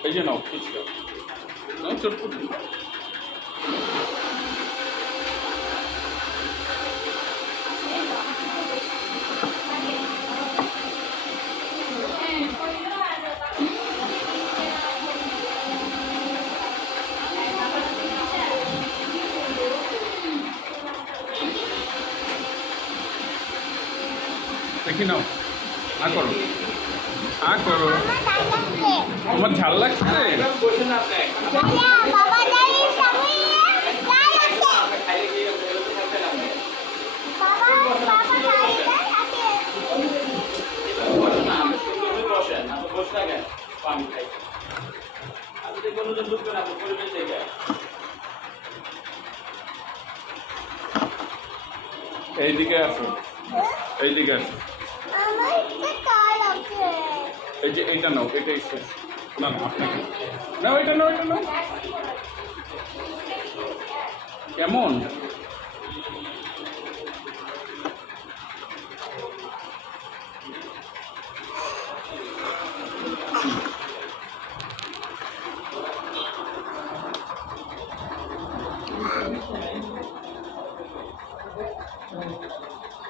এই যে নাও ফুচকা নাও চটপটি। দেখি নাও আ করো আ করো। তোমার ঝাল লাগছে? এইদিকে আসো, এইদিকে আসো। এই যে এইটা নাও, এটাই শেষ। না না আপনাকে নাও, এটা নাও, এটা নাও। কেমন?